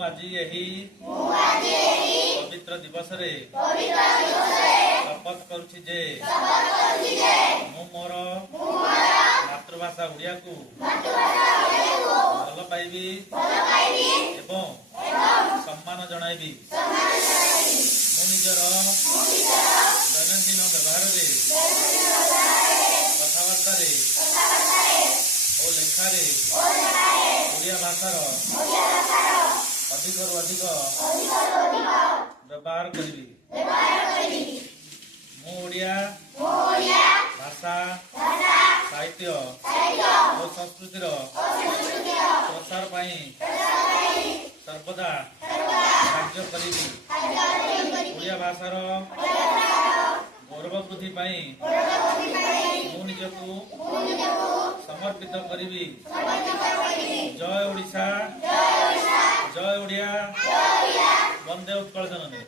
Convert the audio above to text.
आज यही पवित्र दिवस रे शपथ करुछि जे मु मोर मातृभाषा ओडिया को भल पाइबी एवं सम्मान जणाइबी। मु निजर दैनंदिन व्यवहार रे कथबार्ता और लेखार ओडिया भाषार अधिक अधिक व्यवहार करी। मु ओडिया भाषा साहित्य और संस्कृतिर प्रसार पाई सर्वदा कार्य करी। ओडिया भाषार गौरव वृद्धि पाई मु निजकु समर्पित करी। जय ओडिशा, जय ओडिया, वंदे उत्कल जननी।